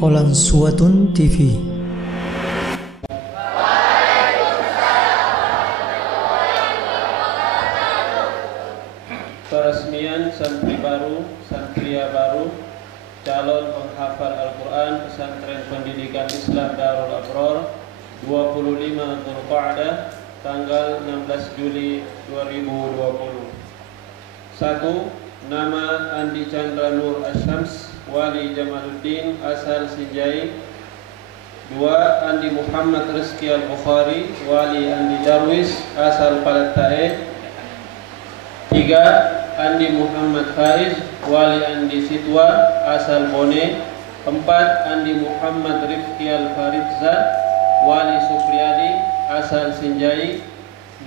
Qalansuwatun TV. Peresmian santri baru, santria baru, calon penghafal Al-Quran Pesantren Pendidikan Islam Darul Abror 25 Dzulqa'dah tanggal 16 Juli 2020. 1. Nama Andi Chandra Nur Asyams, Wali Jamaluddin, asal Sinjai. 2. Andi Muhammad Rizki Al-Bukhari, Wali Andi Darwis, asal Palattae. 3. Andi Muhammad Faiz, Wali Andi Sitwa, asal Bone. 4. Andi Muhammad Rifki Al-Faridza, Wali Supriyadi, asal Sinjai.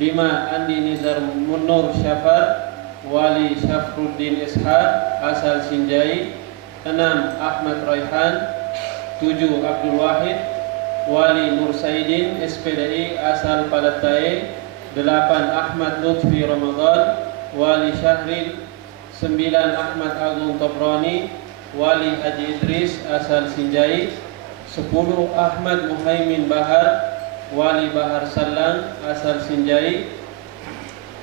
5. Andi Nizar Munur Syafar, Wali Syafruddin Ishaq, asal Sinjai. 6. Ahmad Raihan. 7. Abdul Wahid, Wali Nur Saidin, SPDI, asal Palattae. 8. Ahmad Lutfi Ramadan, Wali Syahril. 9. Ahmad Agung Tobroni, Wali Haji Idris, asal Sinjai. 10. Ahmad Muhaimin Bahar, Wali Bahar Salang, asal Sinjai.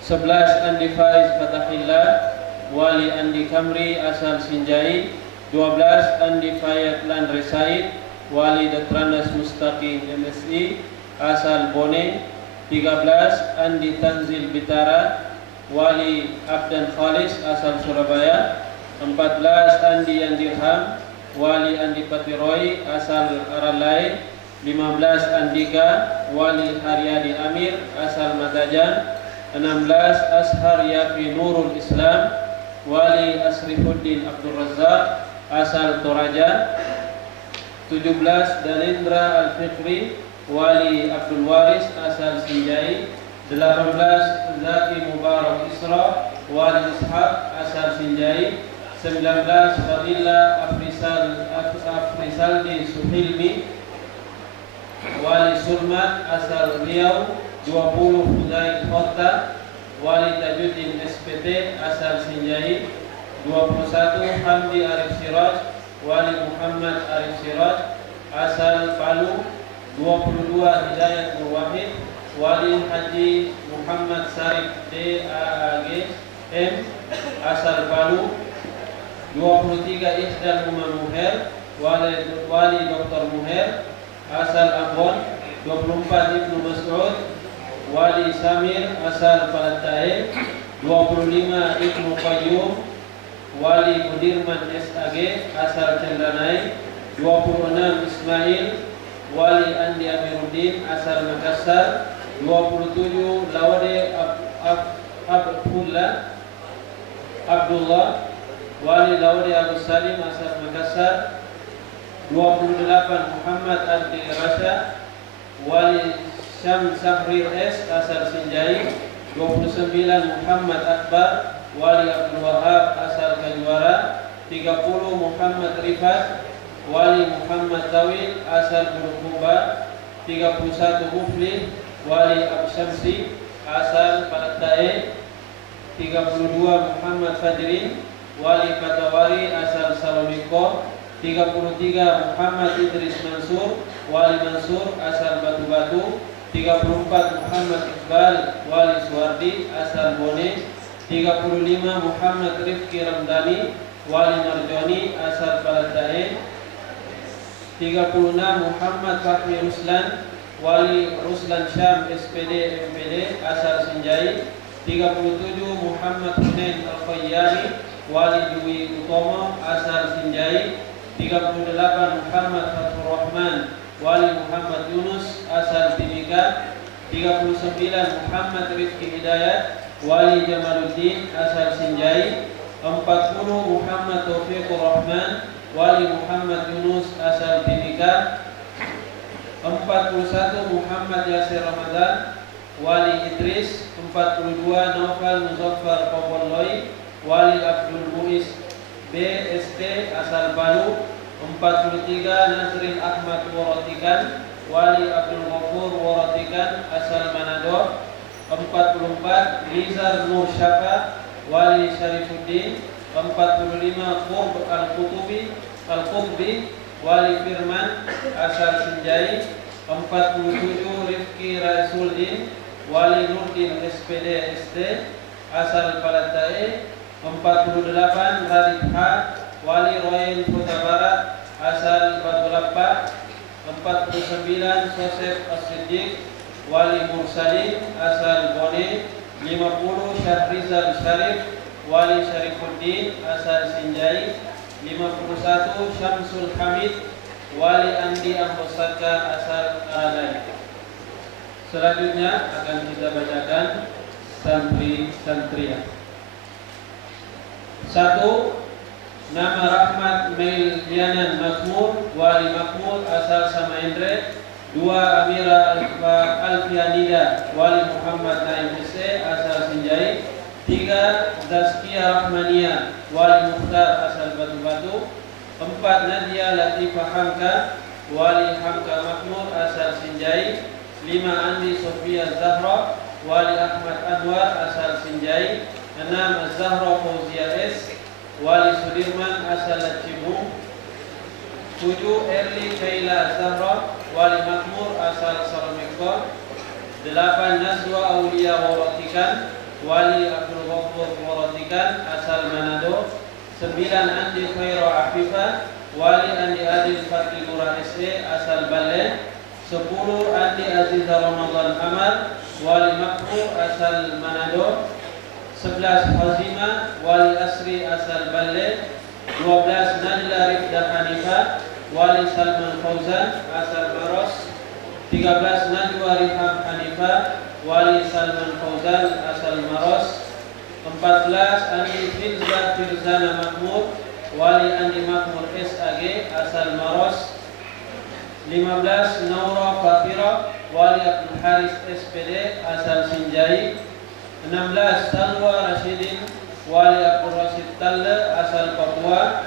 11. Andi Faiz Fatahillah, Wali Andi Kamri, asal Sinjai. 12. Andi Fayat Landre Said, Wali Detranas Mustaqim MSI, asal Bone. 13. Andi Tanzil Bitara, Wali Abdan Khalis, asal Surabaya. 14. Andi Yandirham, Wali Andi Patiroi, asal Aralai. 15. Andika, Wali Haryadi Amir, asal Matajan. 16. Ashar Yafi Nurul Islam, Wali Asrifuddin Abdul Razzaq, asal Toraja. 17. Danindra Al-Fikri, Wali Abdul Waris, asal Sinjai. 18. Zaki Mubarak Isra, Wali Ishaq, asal Sinjai. 19. Fadila Afrisaldi Suhilmi, Wali Sulmat, asal Riau. 20. Fudail Khotta, Wali Tajuddin SPT, asal Sinjai. 21. Hamdi Arif Siraj, Wali Muhammad Arif Siraj, asal Palu. 22. Hidayat Nurwahid, Wali Haji Muhammad Sarif DAAG M, asal Palu. 23. Ihdal Umar Muher, Wali Dr. Muher, asal Ambon. 24. Ibnu Mas'ud, Wali Samir, asal Palattae. 25. Ibnu Qayyum, Wali Budirman SAG, asal Cendranai. 26. Ismail, Wali Andi Amiruddin, asal Makassar. 27. Lawade Abdullah, Wali Lawade Abu Salim, asal Makassar. 28. Muhammad Abdi Rasya, Wali Syam Sahrir S, asal Sinjai. 29. Muhammad Akbar, Wali Abdul Wahab, asal Kajuara. 30. Muhammad Rifat, Wali Muhammad Tawil, asal Bulukumba. 31. Muflih, Wali Absyamsi, asal Palattae. 32. Muhammad Fajrin, Wali Patawari, asal Saloniko. 33. Muhammad Idris Mansur, Wali Mansur, asal Batu-Batu. 34. Muhammad Iqbal, Wali Suwardi, asal Bone. 35. Muhammad Rifki Ramdhani, Wali Marjoni, asal Palattae. 36. Muhammad Fahmi Ruslan, Wali Ruslan Syam SPD MPD, asal Sinjai. 37. Muhammad Hunain Al-Khayyani, Wali Dwi Utomo, asal Sinjai. 38. Muhammad Fathur Rahman, Wali Muhammad Yunus, asal Timika. 39. Muhammad Rifki Hidayat, Wali Jamaluddin, asal Sinjai. 40. Muhammad Taufiqur Rahman, Wali Muhammad Yunus, asal Timika. 41. Muhammad Yasir Ramadan, Wali Idris. 42. Novel Muzaffar Koboloi, Wali Abdul Muiz BST, asal Palu. 43. Nasrin Ahmad Worotikan, Wali Abdul Ghafur Worotikan, asal Manado. 44. Lizar Nur Syafa, Wali Syarifuddin. 45. Qurb Al-Qutbi, Wali Firman asal Sinjai. 47 Rifki Raisuldin Wali Nurdin SPD ST asal Palatai. 48 Radit H Wali Royal Kota Barat asal Batu Lapak. 49 Sosef As-Siddiq Wali Mursalin asal Bone. 50 Syahrizal Syarif Wali Syarifuddin asal Sinjai. 51 Syamsul Hamid Wali Andi Ambosaka asal Aradai. Selanjutnya akan kita bacakan santri-santrian. 1. Nama Rahmat Mailianan Makmur Wali Makmur asal Samaindre. 2. Amira Alfianida Wali Muhammad Naim SE asal Sinjai. 3. Zaskia Rahmania Wali Mukhtar asal Batu-Batu. 4. Nadia Latifah Hamka Wali Hamka Makmur asal Sinjai. 5. Andi Sofia Zahra Wali Ahmad Anwar asal Sinjai. 6. Zahra Fauzia S Wali Sudirman asal Cibung. 7. Erli Kaila Zahra Wali Makmur asal Salamekor. 8. Nazwa Aulia Worotikan Wali Abdul Ghafur Worotikan asal Manado. 9. Andi Khaira Afifah Wali Andi Adil Fatih Murah SE asal Bale. 10. Andi Aziza Ramadan Amar Wali Makmur asal Manado. 11. Hazimah Wali Asri asal Bale. 12. Najla Rifda Hanifah Wali Salman Fauzan asal Maros. 13. Najwa Riham Hanifah Wali Salman Fauzan asal Maros. 14. Andi Filza Firzana Makmur Wali Andi Makmur SAG asal Maros. 15. Naura Fatira Wali Abdul Haris SPD asal Sinjai. 16. Salwa Rashidin Wali Abdul Rashid Talle asal Papua.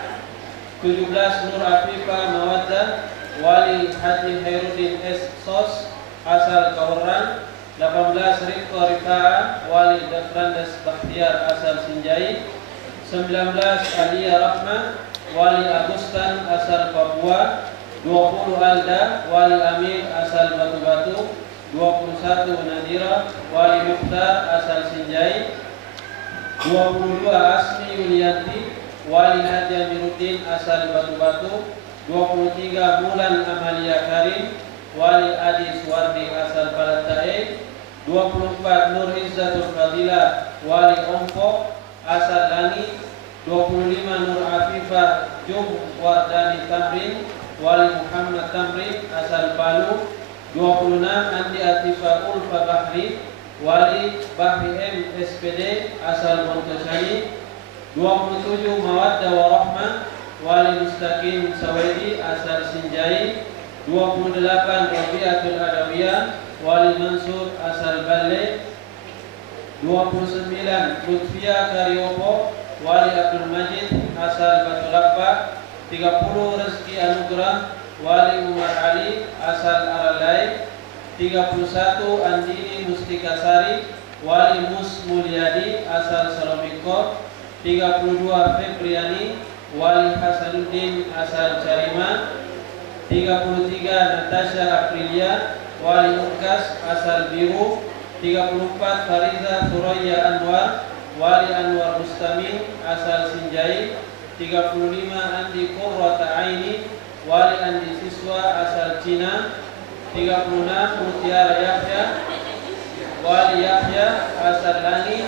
17. Nur Afifah Mawaddah Wali Haji Khairuddin S. Sos asal Kaurran. 18. Rifqa Rifaa Wali Dafrandes Bakhtiar asal Sinjai. 19. Alia Rahma Wali Agustan asal Papua. 20. Alda Wali Amin asal Batu-Batu. 21. Nadira Wali Mukhtar asal Sinjai. 22. Asmi Yulianti Wali Haji Amiruddin asal Batu-Batu. 23. Mulan Amalia Karim Wali Adi Suwardi asal Palatai. 24. Nur Izzatul Fadilah Wali Ompo asal Lani. 25. Nur Afifah Jum Wardani Tamrin Wali Muhammad Tamrin asal Palu. 26. Andi Atifah Ulfa Bahri Wali Bahri M SPD asal Montesani. 27. Mawaddah Warahmah Wali Mustaqim Sawaidi asal Sinjai. 28. Rabiatul Adawiyah Wali Mansur asal Balle. 29. Lutfia Karyopo Wali Abdul Majid asal Batu Lapak. 30. Rezeki Anugrah Wali Umar Ali asal Aralai. 31. Andini Mustikasari Wali Mus Mulyadi asal Salomiko. 32. Febriani Wali Hasanuddin asal Carima. 33. Natasha Aprilia Wali Ukas asal Biru. 34. Fariza Suraya Anwar Wali Anwar Mustamin asal Sinjai. 35. Andi Qurrata Aini Wali Andi Siswa asal Cina. 36. Mutiara Yahya Wali Yahya asal Lani.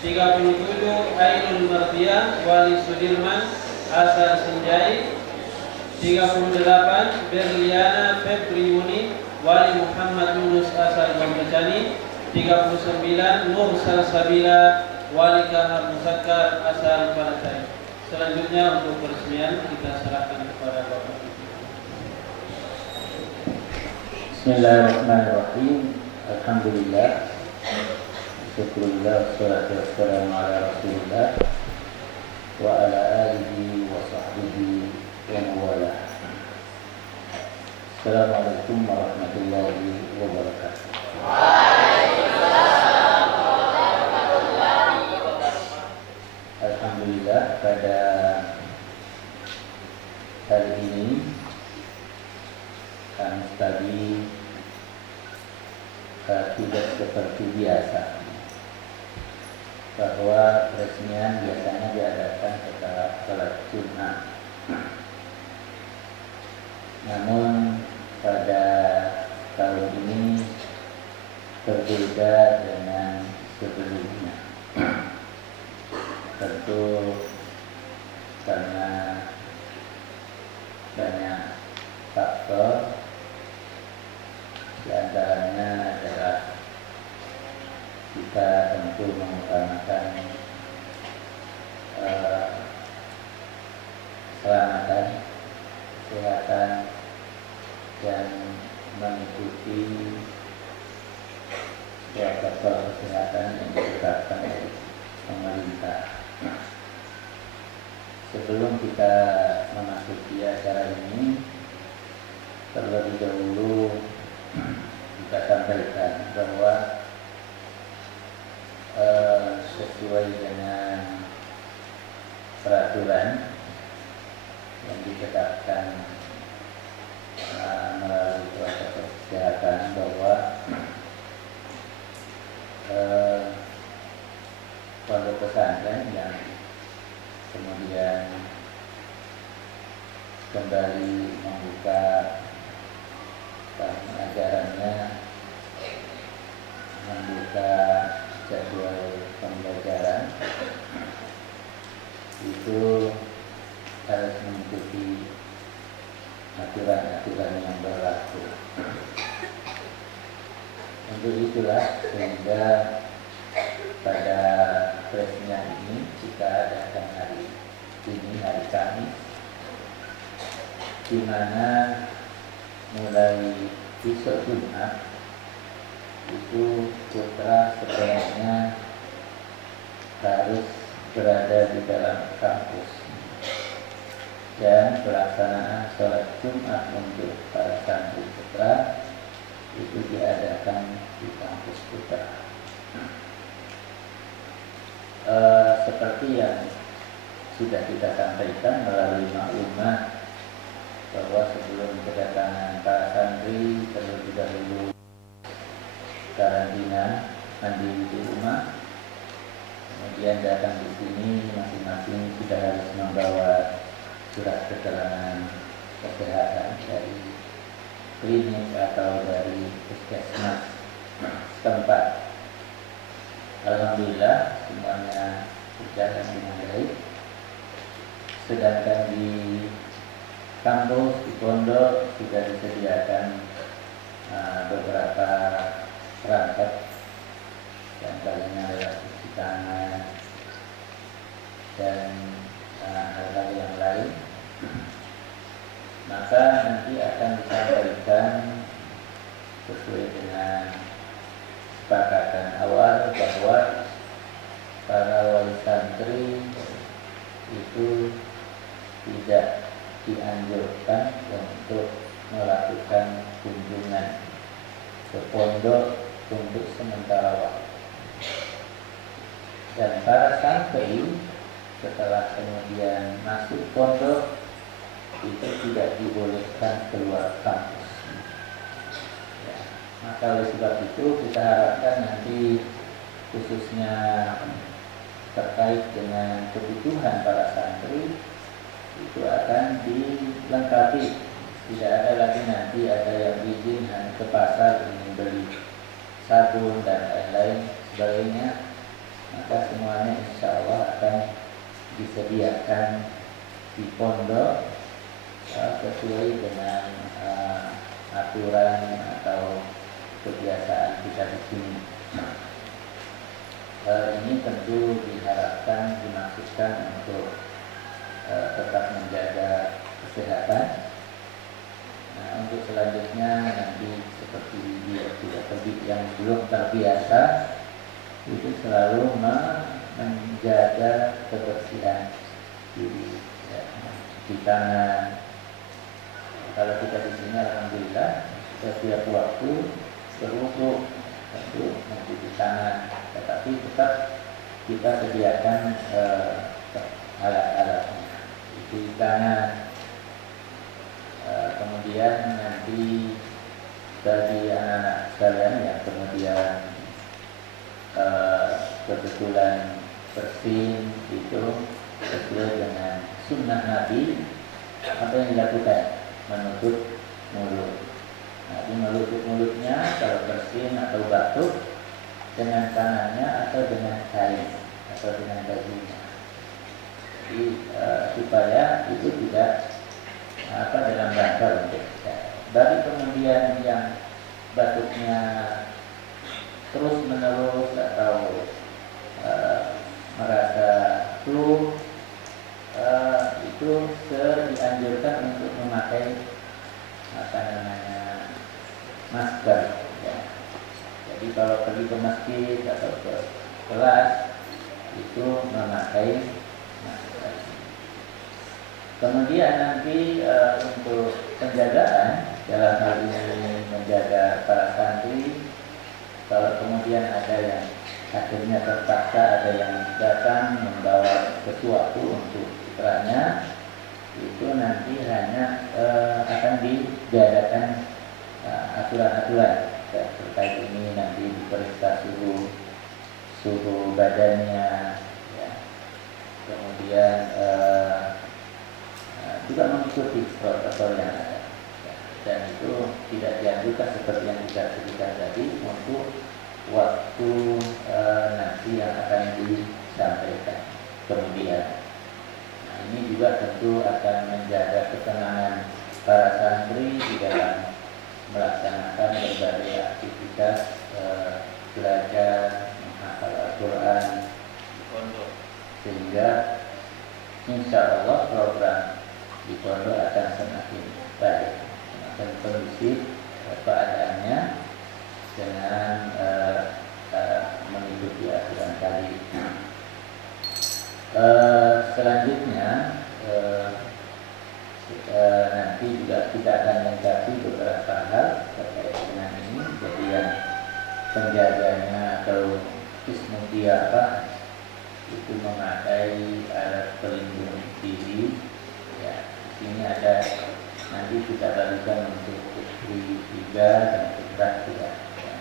37. Ainul Mardiyah Wali Sudirman asal Sinjai. 38. Berliana Febriuni Wali Muhammad Yunus asal Bambacani. 39. Nur Salsabila Wali Kahar Muzakkar asal Palatai. Selanjutnya untuk peresmian kita serahkan kepada Bapak. Bismillahirrahmanirrahim. Alhamdulillah. Syukurillah. Wassalatu wassalamu ala Rasulillah wa ala alihi wa sahbihi wa mawalah. Assalamualaikum warahmatullahi wabarakatuh. Alhamdulillah, pada hari ini seperti biasa, bahwa peresmian biasanya diadakan setelah sholat Jumat. Namun pada tahun ini berbeda dengan sebelumnya. Tentu karena banyak faktor, di antaranya adalah kita tentu mengutamakan keselamatan, kesehatan, dan mengikuti protokol kesehatan yang ditetapkan oleh pemerintah. Sebelum kita memasuki acara ini, terlebih dahulu kita sampaikan bahwa sesuai dengan peraturan yang ditetapkan melalui protokol kesehatan, bahwa pondok pesantren yang kemudian kembali membuka tahun ajarannya, membuka jadwal pembelajaran, itu harus mengikuti aturan-aturan yang berlaku. Untuk itulah sehingga pada peresmian ini kita adakan hari ini, hari Kamis, di mana mulai besok Jumat itu putra sebenarnya harus berada di dalam kampus, dan pelaksanaan sholat Jumat untuk para santri putra itu diadakan di kampus putra. Seperti yang sudah kita sampaikan melalui maklumat, bahwa sebelum kedatangan para santri terlebih dahulu karantina mandiri di rumah, kemudian datang di sini masing-masing sudah harus membawa surat keterangan kesehatan dari klinik atau dari puskesmas tempat. Alhamdulillah semuanya berjalan dengan baik. Sedangkan di kampus, di pondok sudah disediakan beberapa perangkat, yang paling adalah cuci tangan dan hal-hal yang lain. Maka nanti akan disampaikan sesuai dengan kesepakatan awal bahwa para wali santri itu tidak dianjurkan untuk melakukan kunjungan ke pondok untuk sementara waktu, dan para santri setelah kemudian masuk pondok itu tidak dibolehkan keluar kampus. Ya, maka oleh sebab itu kita harapkan nanti khususnya terkait dengan kebutuhan para santri itu akan dilengkapi. Tidak ada lagi nanti ada yang izin hanya ke pasar ingin beli sabun dan lain-lain sebagainya. Maka semuanya insya Allah akan disediakan di pondok sesuai dengan aturan atau kebiasaan kita di sini. Ini tentu diharapkan dimaksudkan untuk tetap menjaga kesehatan. Nah, untuk selanjutnya nanti seperti yang belum terbiasa itu selalu menjaga kebersihan diri, ya, cuci tangan. Kalau kita di sini alhamdulillah setiap waktu berwudu tentu mencuci tangan, tetapi tetap kita sediakan alat-alatnya, cuci tangan. Kemudian nanti bagi anak-anak sekalian yang kemudian kebetulan bersin itu sesuai dengan sunnah Nabi, apa yang dilakukan? Menutup mulut. Nah, di menutup mulutnya kalau bersin atau batuk dengan tangannya atau dengan kain atau dengan bajunya. Jadi supaya itu tidak dalam rangka untuk bagi kemudian yang batuknya terus menerus atau merasa flu, itu dianjurkan untuk memakai masker ya. Jadi kalau pergi ke masjid atau ke kelas itu memakai masker. Kemudian nanti untuk penjagaan dalam hal ini menjaga para santri, kalau kemudian ada yang akhirnya terpaksa ada yang datang membawa sesuatu untuk putranya, itu nanti hanya akan diadakan aturan-aturan terkait ini. Nanti diperiksa suhu badannya, ya. Kemudian juga mengikuti protokol yang ada, ya. Dan itu tidak dianjurkan seperti yang kita sebutkan tadi untuk waktu nanti yang akan disampaikan kemudian. Nah, ini juga tentu akan menjaga ketenangan para santri di dalam melaksanakan berbagai aktivitas belajar, menghafal Al-Quran di pondok, sehingga insya Allah program di pondok akan semakin baik, semakin kondusif keadaannya dengan mengikuti aturan tadi. Selanjutnya nanti juga kita akan mengkaji beberapa hal terkait dengan ini. Jadi yang penjaganya atau ismudiafah itu memakai alat pelindung diri. Ya, di sini ada nanti kita berikan untuk putri 3 dan putra 3. Ya.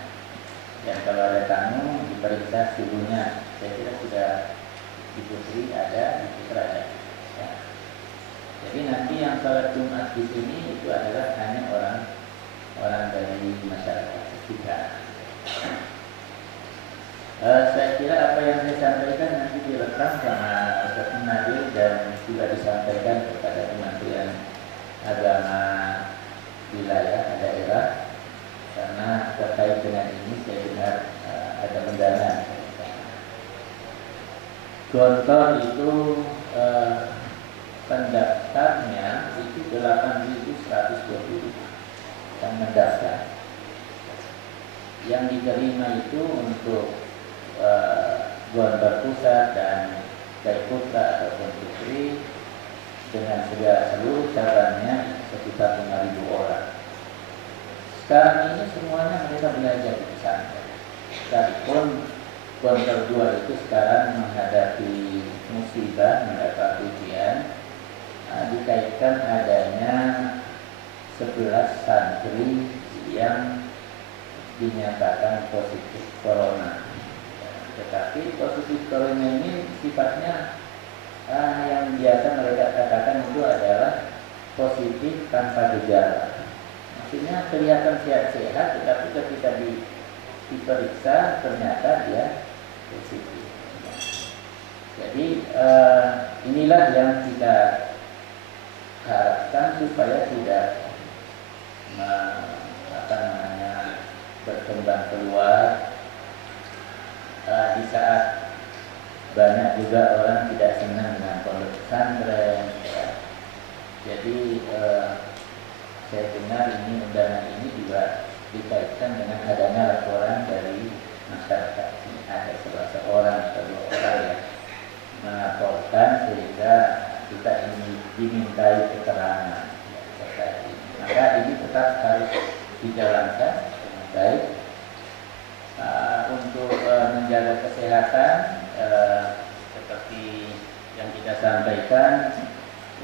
Dan kalau ada tamu diperiksa suhunya. Saya kira sudah di putri ada, di putra ada. Ya. Jadi nanti yang sholat Jumat di sini itu adalah hanya orang dari masyarakat sekitar. Saya kira apa yang saya sampaikan nanti direkam sama Ustaz Nabil dan juga disampaikan kepada Kementerian Agama wilayah daerah, karena terkait dengan ini saya dengar ada undangan. Gontor itu pendaftarnya itu 8.120 yang mendaftar. Yang diterima itu untuk Gontor Pusat dan Daipusat ataupun Putri dengan segala seluruh cabangnya sekitar 5.000 orang. Sekarang ini semuanya mereka belajar di pesantren. Sekalipun Gontor 2 itu sekarang menghadapi musibah, mendapat ujian, dikaitkan adanya 11 santri yang dinyatakan positif corona. Tetapi positif corona ini sifatnya yang biasa mereka katakan itu adalah positif tanpa gejala. Maksudnya kelihatan sehat-sehat, tetapi ketika diperiksa ternyata dia positif. Jadi inilah yang kita harapkan supaya tidak berkembang keluar di saat banyak juga orang tidak senang dengan pondok pesantren. Ya. Jadi saya dengar ini undangan ini juga dikaitkan dengan adanya laporan dari masyarakat. Ada salah seorang atau 2 orang yang melaporkan sehingga kita ini dimintai keterangan terkait ini. Maka ini tetap harus dijalankan dengan baik. Untuk menjaga kesehatan seperti yang kita sampaikan,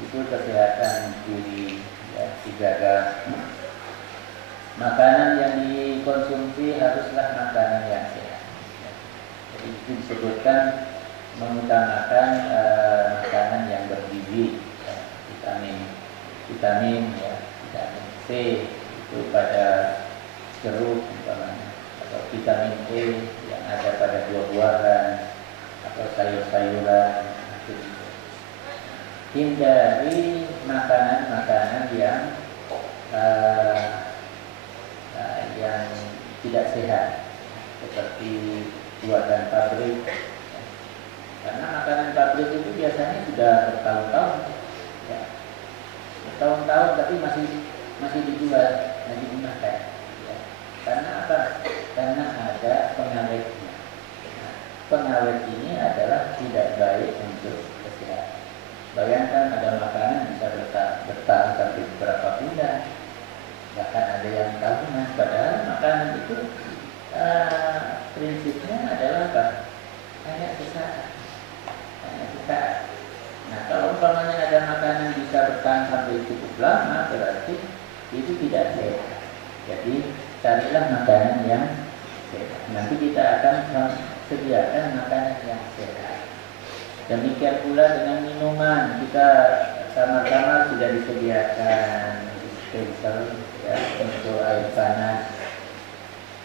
itu kesehatan diri ya, dijaga. Makanan yang dikonsumsi haruslah makanan yang sehat. disebutkan mengutamakan makanan yang bergizi, ya, vitamin ya, vitamin C itu pada jeruk umpamanya, atau vitamin E yang ada pada buah-buahan atau sayur-sayuran. Hindari makanan-makanan yang tidak sehat seperti buatan pabrik, karena makanan pabrik itu biasanya sudah bertahun-tahun, ya, bertahun-tahun tapi masih dijual, masih dimakan, ya. Karena apa? Karena ada pengawetnya. Nah, pengawet ini adalah tidak baik untuk kesehatan. Bayangkan ada makanan bisa bertahan sampai beberapa bulan, bahkan ada yang tahunan. Padahal makanan itu prinsipnya adalah apa? Hanya sesaat. Nah, kalau umpamanya ada makanan bisa bertahan sampai cukup lama, berarti itu tidak sehat. Jadi carilah makanan yang sehat. Nanti kita akan sediakan makanan yang sehat. Demikian pula dengan minuman, kita sama-sama sudah disediakan dispenser ya, untuk air panas.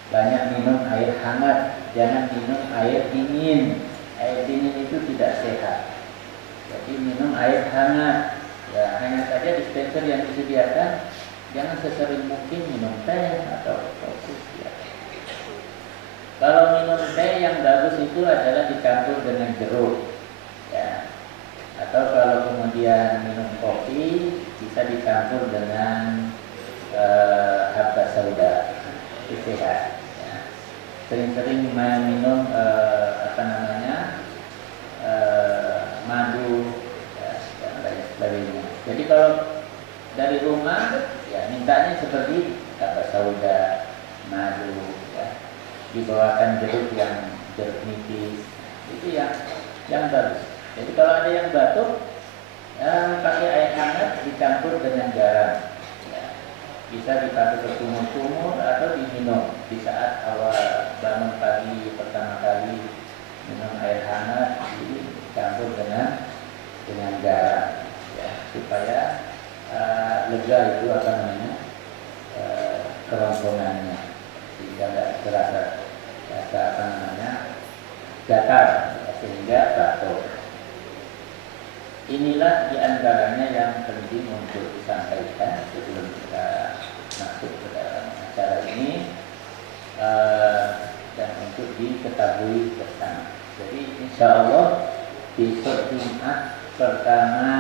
Banyak minum air hangat, jangan minum air dingin. Air dingin itu tidak sehat. Jadi minum air hangat. Ya, hanya saja dispenser yang disediakan, jangan sesering mungkin minum teh atau kopi. Ya. Kalau minum teh yang bagus itu adalah dicampur dengan jeruk. Ya. Atau kalau kemudian minum kopi bisa dicampur dengan habba sauda, itu sehat. Ya. Sering-sering minum madu, ya, dan lain sebagainya. Jadi kalau dari rumah ya mintanya seperti habba sauda, madu, ya. Dibawakan jeruk nipis, itu yang bagus. Jadi kalau ada yang batuk, ya, pakai air hangat dicampur dengan garam. Ya. Bisa dipakai berkumur-kumur atau diminum di saat awal bangun pagi pertama kali, minum air hangat dicampur dengan garam, ya, supaya lega itu kerongkongannya, sehingga tidak terasa gatal, ya, sehingga batuk. Inilah diantaranya yang penting untuk disampaikan sebelum kita masuk ke dalam acara ini, dan untuk diketahui bersama. Jadi insya Allah besok Jumat pertama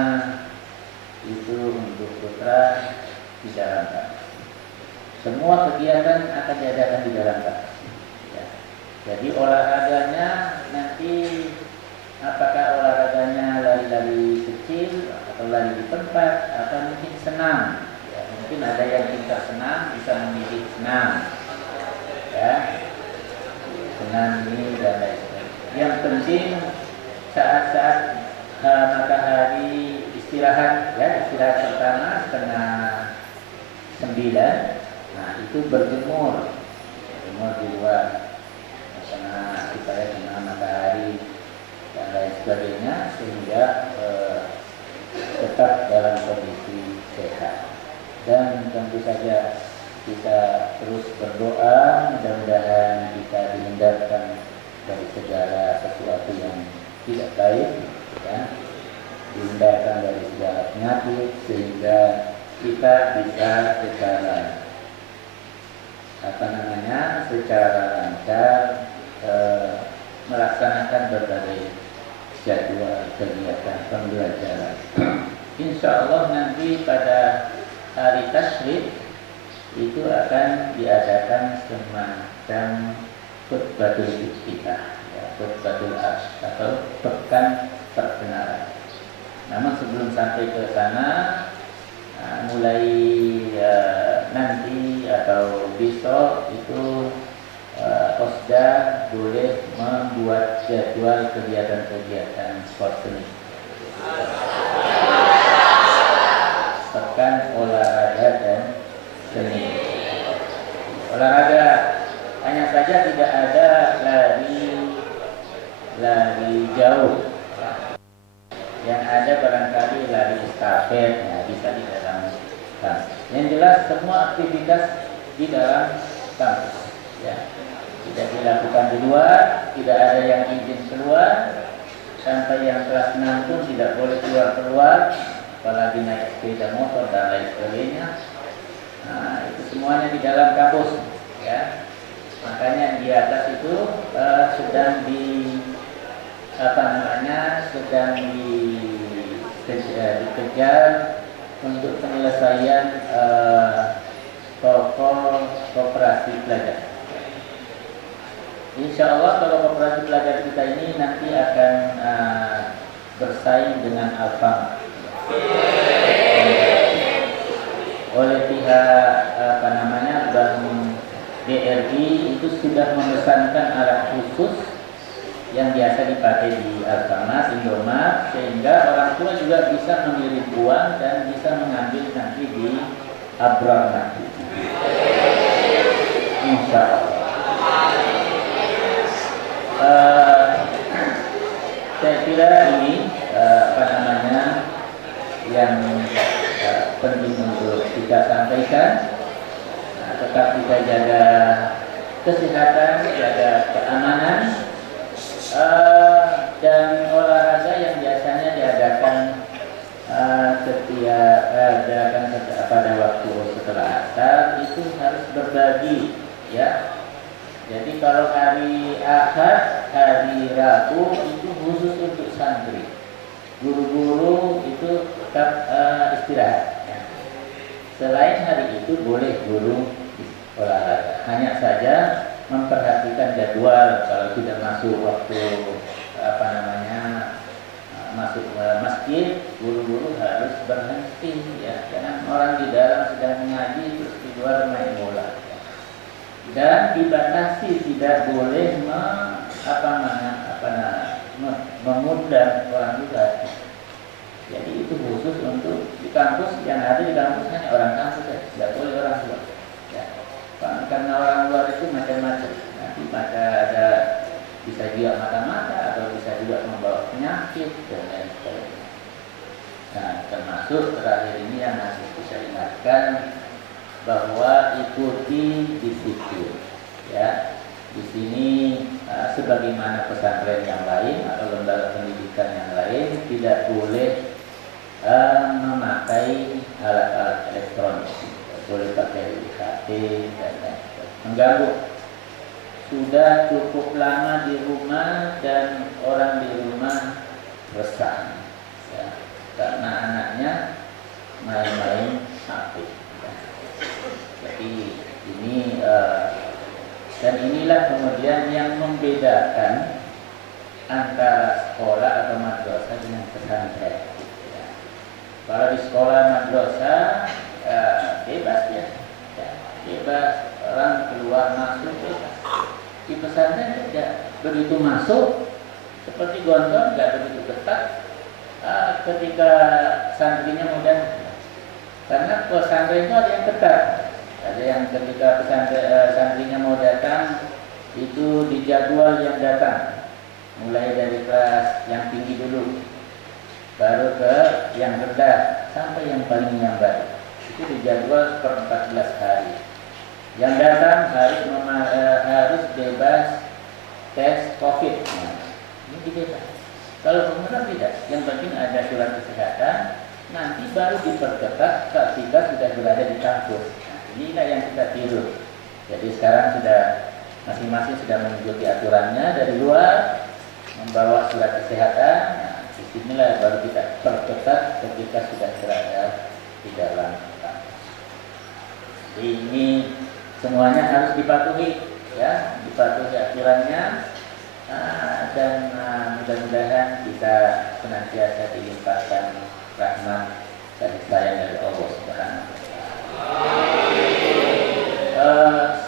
itu untuk putra di dalam kelas. Semua kegiatan akan diadakan di dalam kelas. Ya. Jadi olahraganya nanti, apakah olahraganya lari-lari kecil atau lari di tempat atau mungkin senam, ya, mungkin ada yang pintar senam bisa memilih senam, ya, senam ini dan lain sebagainya. Yang penting saat-saat matahari istirahat, ya, istirahat pertama setengah 9, nah itu berjemur di luar supaya kena matahari dan lain sebagainya, sehingga tetap dalam kondisi sehat. Dan tentu saja kita terus berdoa, mudah-mudahan kita dihindarkan dari segala sesuatu yang tidak baik, ya, dihindarkan dari segala penyakit, sehingga kita bisa secara lancar melaksanakan berbagai jadwal kegiatan pembelajaran. Insya Allah nanti pada hari tasyrik itu akan diadakan semacam khutbatul iftitah, ya, khutbatul ars atau pekan perkenalan. Namun sebelum sampai ke sana, mulai nanti atau besok itu Osda boleh membuat jadwal kegiatan-kegiatan sport seni. Pekan olahraga dan seni. Olahraga hanya saja tidak ada lari jauh. Yang ada barangkali lari estafet, ya, bisa di dalam kampus. Yang jelas semua aktivitas di dalam kampus, ya. Tidak dilakukan di luar, tidak ada yang izin keluar, sampai yang kelas 6 pun tidak boleh keluar, apalagi naik sepeda motor dan lain sebagainya. Nah, itu semuanya di dalam kampus, ya. Makanya di atas itu sedang dikejar untuk penyelesaian pokok koperasi pelajar. Insya Allah kalau koperasi pelajar kita ini nanti akan bersaing dengan Alfamart. Oleh pihak Bank BRI itu sudah memesankan alat khusus yang biasa dipakai di Alfamart, Indomaret, sehingga orang tua juga bisa mengirim uang dan bisa mengambil nanti di Abrar nanti. Insya Allah. Saya kira ini yang penting untuk kita sampaikan. Tetap kita jaga kesehatan, jaga keamanan, dan olahraga yang biasanya diadakan pada waktu setelah asar itu harus berbagi, ya. Jadi kalau hari Ahad, hari Rabu itu khusus untuk santri. Guru-guru itu tetap istirahat, ya. Selain hari itu boleh guru olahraga. Hanya saja memperhatikan jadwal. Kalau tidak masuk waktu masuk masjid, guru-guru harus berhenti, ya. Jangan orang di dalam sedang mengaji terus di luar main bola. Dan dibatasi tidak boleh mengundang orang juga. Jadi itu khusus untuk di kampus, yang ada di kampus hanya orang kampus saja, tidak boleh orang luar. Ya. Karena orang luar itu macam-macam. Nanti ada bisa juga mata-mata atau bisa juga membawa penyakit dan lain sebagainya. Nah, termasuk terakhir ini yang harus bisa ingatkan bahwa ikuti disiplin, ya. Di sini sebagaimana pesantren yang lain atau lembaga pendidikan yang lain tidak boleh memakai alat-alat elektronik, boleh pakai HP dan lain-lain. Mengganggu. Sudah cukup lama di rumah dan orang di rumah resah, ya, karena anaknya main-main HP. Jadi ini dan inilah kemudian yang membedakan antara sekolah atau madrasah dengan pesantren. Ya. Kalau di sekolah madrasah bebas, ya, bebas, orang keluar masuk bebas. Di pesantren tidak begitu masuk seperti gondong, tidak begitu ketat. Ketika santrinya mudah, karena pesantren itu ada yang ketat. Ada yang ketika santrinya mau datang itu dijadwal yang datang, mulai dari kelas yang tinggi dulu, baru ke yang rendah sampai yang paling lambat. Itu dijadwal per 14 hari. Yang datang harus bebas tes COVID. Nah, ini bebas. Kalau pemerintah tidak, yang penting ada surat kesehatan. Nanti baru diperketat ketika sudah berada di kampus. Inilah yang kita tiru. Jadi sekarang sudah masing-masing sudah mengikuti aturannya dari luar, membawa surat kesehatan. Nah, disinilah baru kita perketat ketika sudah berada di dalam kampus. Jadi ini semuanya harus dipatuhi, ya, dipatuhi aturannya, dan mudah-mudahan kita senantiasa dilimpahkan rahmat dan sayang dari Allah Subhanahu wa Ta'ala.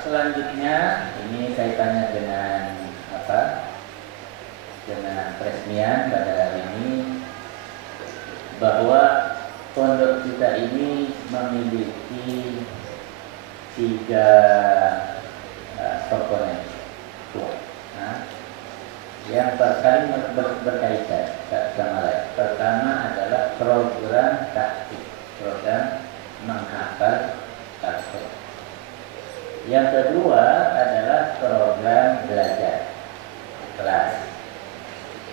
Selanjutnya ini kaitannya dengan dengan peresmian pada hari ini, bahwa pondok kita ini memiliki 3 komponen kuat. Nah, yang saling berkaitan sama lain. Pertama adalah program taktik, program menghafal Al-Quran. Yang kedua adalah program belajar kelas.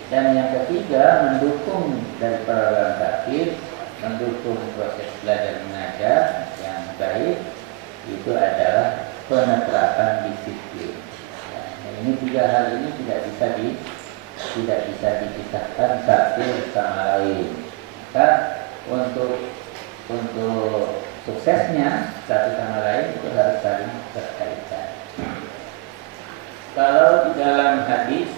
Dan yang ketiga mendukung dari program taktik, mendukung proses belajar mengajar yang baik, itu adalah penerapan disiplin. Ini tiga hal ini tidak bisa dipisahkan satu sama lain. Maka untuk suksesnya satu sama lain itu harus saling berkaitan. Kalau di dalam hadis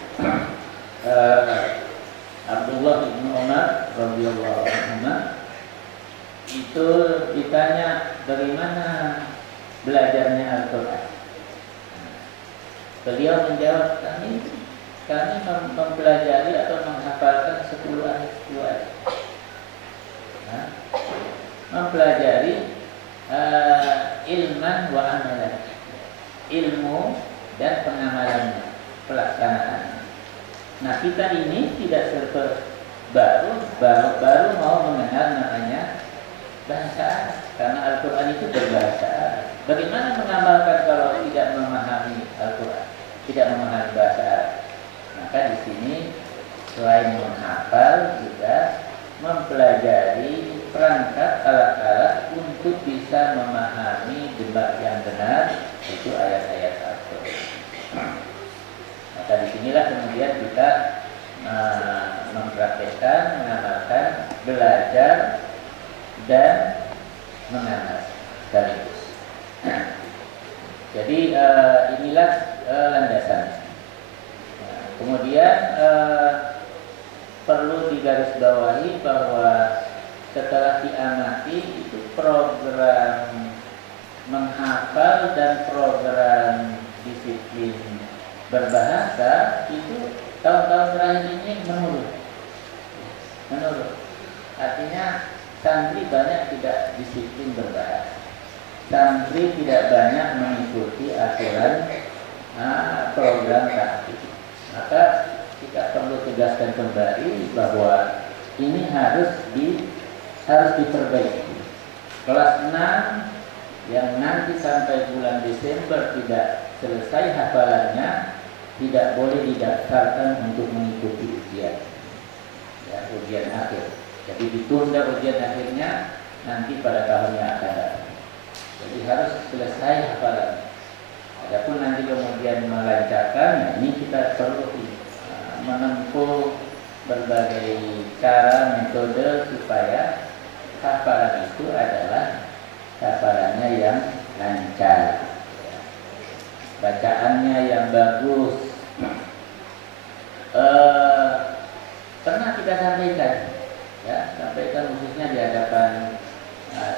Abdullah bin Umar radhiyallahu anhu itu ditanya dari mana belajarnya Al-Quran. Beliau menjawab, kami mempelajari atau menghafalkan 10 ayat. Nah, mempelajari ilman wa amalan, ilmu dan pengamalannya, pelaksanaan. Nah, kita ini tidak baru mau mengenal namanya bahasa Arab, karena Al-Quran itu berbahasa Arab. Bagaimana mengamalkan kalau tidak memahami Al-Quran, tidak memahami bahasa Arab? Maka di sini selain menghafal juga mempelajari perangkat alat-alat untuk bisa memahami yang benar itu ayat-ayat Al-Quran. Maka disinilah kemudian kita mempraktekkan, mengamalkan, belajar dan mengamal sekaligus. Jadi inilah landasan. Kemudian perlu digarisbawahi bahwa setelah diamati itu program menghafal dan program disiplin berbahasa itu tahun-tahun terakhir ini menurun. Artinya santri banyak tidak disiplin berbahasa. Santri tidak banyak mengikuti aturan program taktik. Maka kita perlu tegaskan kembali bahwa ini harus diperbaiki. Kelas 6 yang nanti sampai bulan Desember tidak selesai hafalannya tidak boleh didaftarkan untuk mengikuti ujian, ujian akhir. Jadi ditunda ujian akhirnya nanti pada tahun yang akan datang. Jadi harus selesai hafalan. Adapun nanti kemudian melancarkan, ini kita perlu menempuh berbagai cara, metode supaya hafalan itu adalah hafalannya yang lancar, bacaannya yang bagus. Pernah kita sampaikan khususnya di hadapan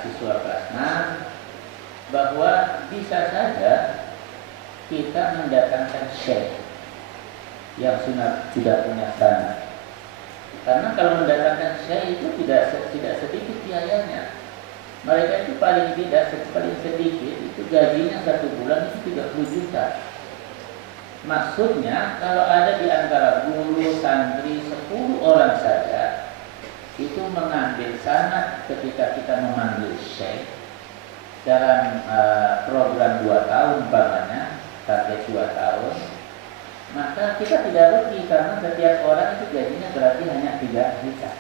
siswa kelas 6 bahwa bisa saja kita mendatangkan syekh yang sudah punya sanad. Karena kalau mendatangkan syekh itu tidak sedikit biayanya. Mereka itu paling sedikit itu gajinya 1 bulan itu 30 juta. Maksudnya kalau ada di antara guru santri 10 orang saja itu mengambil sanad ketika kita memanggil syekh dalam program 2 tahun umpamanya, target 2 tahun, maka kita tidak rugi karena setiap orang itu gajinya berarti hanya 3 juta.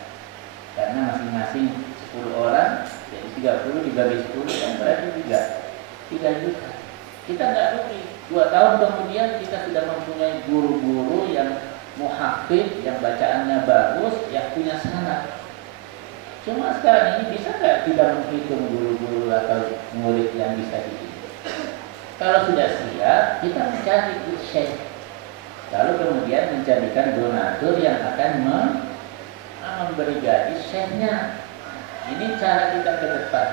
Karena masing-masing 10 orang, jadi 30 dibagi 10 kan berarti 3 juta. Kita nggak rugi. 2 tahun kemudian kita sudah mempunyai guru-guru yang muhafidz, yang bacaannya bagus, yang punya sanad. Cuma sekarang ini bisa nggak kita menghitung guru-guru atau murid yang bisa dihitung? Kalau sudah siap, kita mencari syekh. Lalu kemudian mencarikan donatur yang akan memberi gaji syekhnya. Ini cara kita ke depan.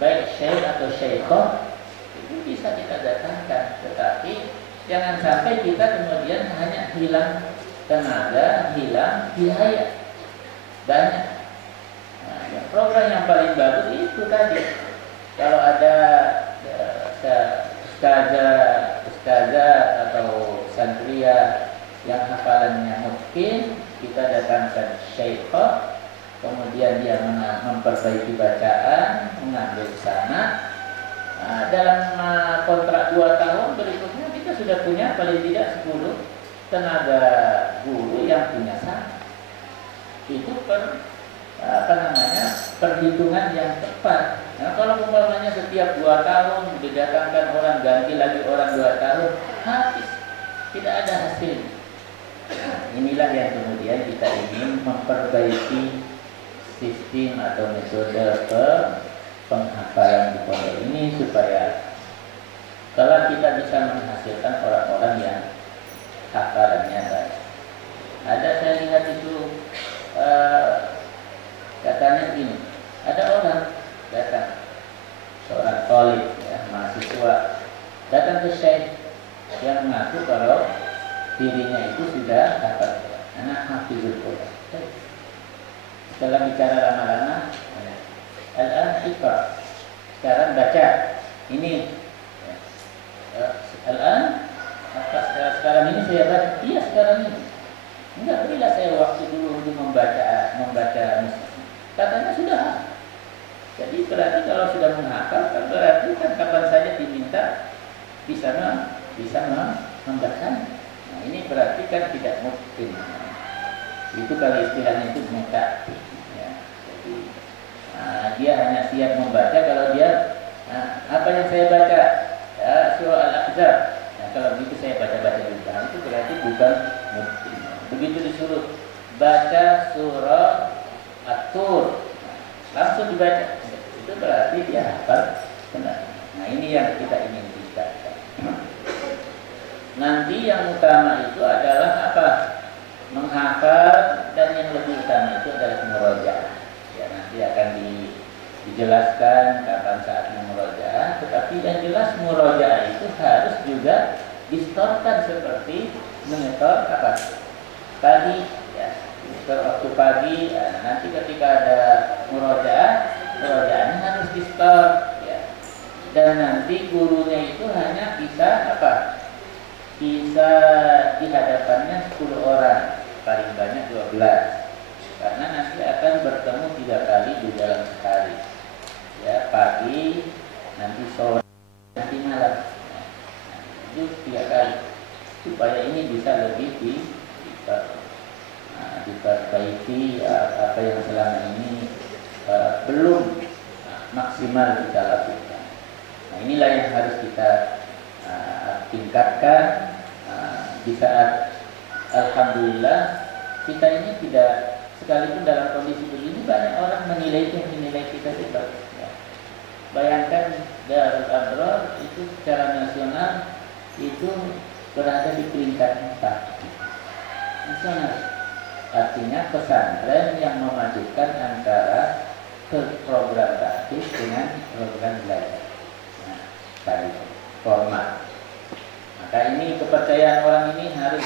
Baik syekh atau syekhah itu bisa kita datangkan, tetapi jangan sampai kita kemudian hanya hilang tenaga, hilang biaya. Banyak. Nah, program yang paling bagus itu tadi. Kalau ada ustazah atau santria yang hafalannya mungkin, kita datangkan syekh, kemudian dia memperbaiki bacaan, mengambil sana. Dalam kontrak 2 tahun berikutnya kita sudah punya paling tidak 10 tenaga guru yang punya sana. Itu perhitungan yang tepat. Nah, kalau umpamanya setiap 2 tahun didatangkan orang, ganti lagi orang 2 tahun, habis, tidak ada hasil. Inilah yang kemudian kita ingin memperbaiki sistem atau metode penghafalan di pondok ini, supaya kalau kita bisa menghasilkan orang-orang yang hafalannya baik. Ada saya lihat itu katanya gini, ada orang datang, seorang thalib ya, mahasiswa datang ke syekh yang mengaku kalau dirinya itu sudah hafal, anak hafizul Quran. Setelah bicara lama-lama, al-an iqra, sekarang baca ini. Al-an, sekarang ini saya baca. Iya, sekarang ini. Enggak, berilah saya waktu dulu untuk membaca. Katanya sudah. Jadi berarti kalau sudah menghafal, kan berarti kan kapan saja diminta bisa membaca. Nah, ini berarti kan tidak mungkin. Itu kalau istilahnya itu muka. Ya. Jadi dia hanya siap membaca kalau dia apa yang saya baca, surah Al-Ahzab. Nah, kalau begitu saya baca-baca juga. Itu berarti bukan mungkin. Begitu disuruh baca surah At-Tur, langsung dibaca. Itu berarti dia hafal benar. Nah, ini yang kita ingin tingkatkan. Nanti yang utama itu adalah apa? Menghafal, dan yang lebih utama itu adalah murojaah. Ya, nanti akan dijelaskan kapan saatnya murojaah. Tetapi yang jelas murojaah itu harus juga disetorkan seperti menyetor apa? Pagi, ya, menyetor waktu pagi. Nanti ketika ada murojaahnya harus disetor. Ya. Dan nanti gurunya itu hanya bisa apa? Bisa di hadapannya 10 orang, paling banyak 12, karena nanti akan bertemu 3 kali di dalam sehari, ya, pagi, nanti sore, nanti malam. Nah, itu 3 kali, supaya ini bisa lebih diperbaiki apa yang selama ini belum maksimal kita lakukan. Nah, inilah yang harus kita tingkatkan. Di saat alhamdulillah kita ini tidak, sekalipun dalam kondisi begini, banyak orang menilai kita itu bagus. Ya. Bayangkan Darul Abrar itu secara nasional itu berada di peringkat 4 nasional. Artinya pesantren yang memajukan antara program praktis dengan program belajar. Nah, tadi format. Maka ini kepercayaan orang ini harus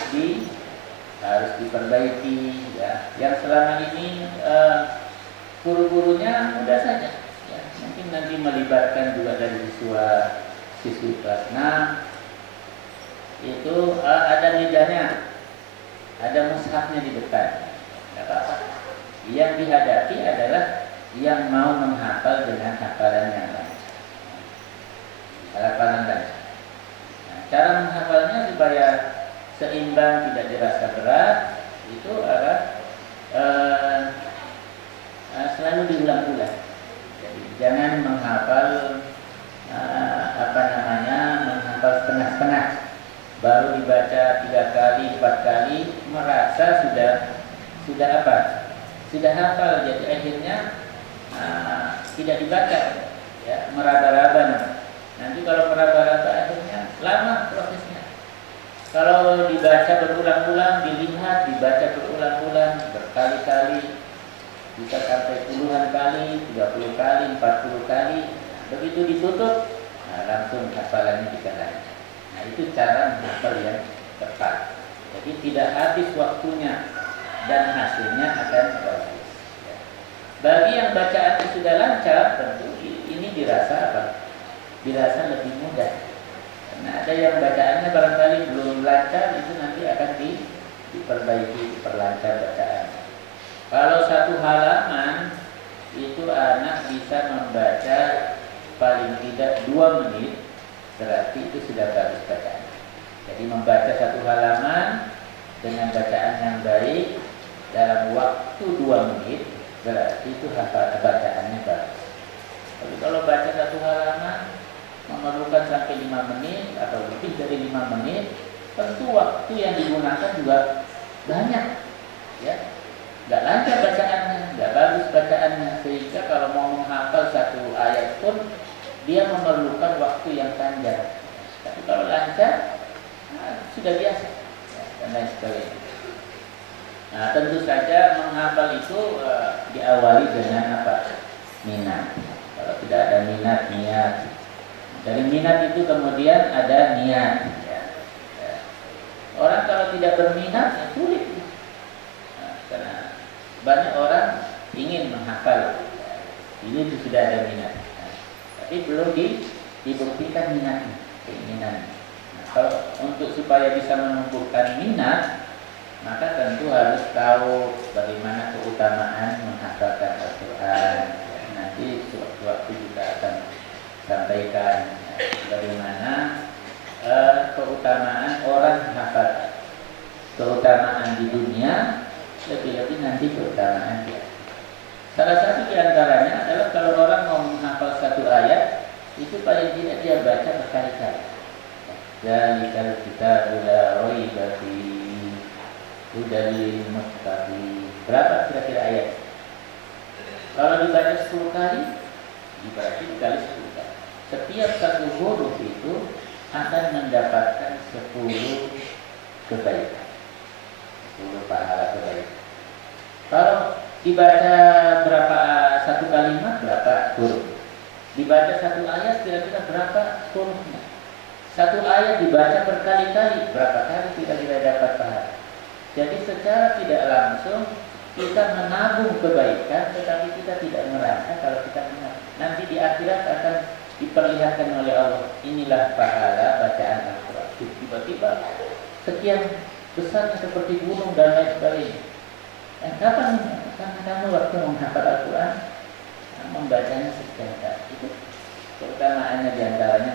diperbaiki, ya. Yang selama ini guru-gurunya mudah saja, ya. Mungkin nanti melibatkan juga dari siswi kelas 6. Itu ada mejanya, ada mushafnya di depan, tidak apa-apa. Yang dihadapi adalah yang mau menghafal dengan hafalan yang lancar. Hafalan lancar. Cara menghafalnya supaya seimbang, tidak dirasa berat, itu adalah selalu diulang-ulang. Jadi jangan menghafal menghafal setengah-setengah, baru dibaca 3 kali, 4 kali, merasa sudah apa? Sudah hafal, jadi akhirnya tidak dibaca, ya, meraba-raba. Nanti kalau meraba-raba akhirnya lama prosesnya. Kalau dibaca berulang-ulang, dilihat, dibaca berulang-ulang, berkali-kali, bisa sampai puluhan kali, 30 kali, 40 kali. Begitu ditutup, langsung hafalannya dikatakan. Nah, itu cara menghafal yang tepat. Jadi tidak habis waktunya dan hasilnya akan bagus. Bagi yang bacaannya sudah lancar, tentu ini dirasa apa? Dirasa lebih mudah. Karena ada yang bacaannya barangkali belum lancar, itu nanti akan diperbaiki, diperlancar bacaan. Kalau satu halaman itu anak bisa membaca paling tidak 2 menit, berarti itu sudah bagus bacaan. Jadi membaca satu halaman dengan bacaan yang baik dalam waktu 2 menit, berarti itu bacaannya bagus. Tapi kalau baca satu halaman memerlukan sampai 5 menit atau lebih dari 5 menit, tentu waktu yang digunakan juga banyak, ya. Nggak lancar bacaannya, nggak bagus bacaannya, sehingga kalau mau menghafal satu ayat pun dia memerlukan waktu yang panjang. Tapi kalau lancar, sudah biasa, ya, dan lain sebagainya. Nah, tentu saja menghafal itu diawali dengan apa? Minat. Kalau tidak ada minat, niat. Dari minat itu kemudian ada niat. Ya. Ya. Orang kalau tidak berminat, ya sulit. Nah, karena banyak orang ingin menghafal. Ini itu sudah ada minat. Nah, tapi belum dibuktikan minatnya, keinginan. Nah, kalau untuk supaya bisa menumbuhkan minat, maka tentu harus tahu bagaimana keutamaan menghafalkan Al-Quran. Ya, nanti suatu-waktu juga akan sampaikan bagaimana keutamaan orang menghafal, keutamaan di dunia, lebih-lebih nanti keutamaan dia. Salah satu di antaranya adalah kalau orang mau menghafal satu ayat, itu paling tidak dia baca berkali-kali. Zalikal kitabul la raiba fihi hudal lil muttaqin. Berapa kira-kira ayat? Kalau dibaca 10 kali, berarti dikali 10 kali. Setiap satu huruf itu akan mendapatkan 10 kebaikan, 10 pahala kebaikan. Kalau dibaca berapa satu kalimat, berapa huruf? Dibaca satu ayat, kira-kira berapa hurufnya? Satu ayat dibaca berkali-kali, berapa kali kira-kira dapat pahala? Jadi secara tidak langsung kita menabung kebaikan, tetapi kita tidak merasa kalau kita menabung. Nanti di akhirat akan diperlihatkan oleh Allah, inilah pahala bacaan Al-Quran. Tiba-tiba sekian besarnya seperti gunung dan lain sebagainya. Kapan ini? Karena kamu waktu menghafal Al-Quran, membacanya sekian kali. Itu keutamaannya diantaranya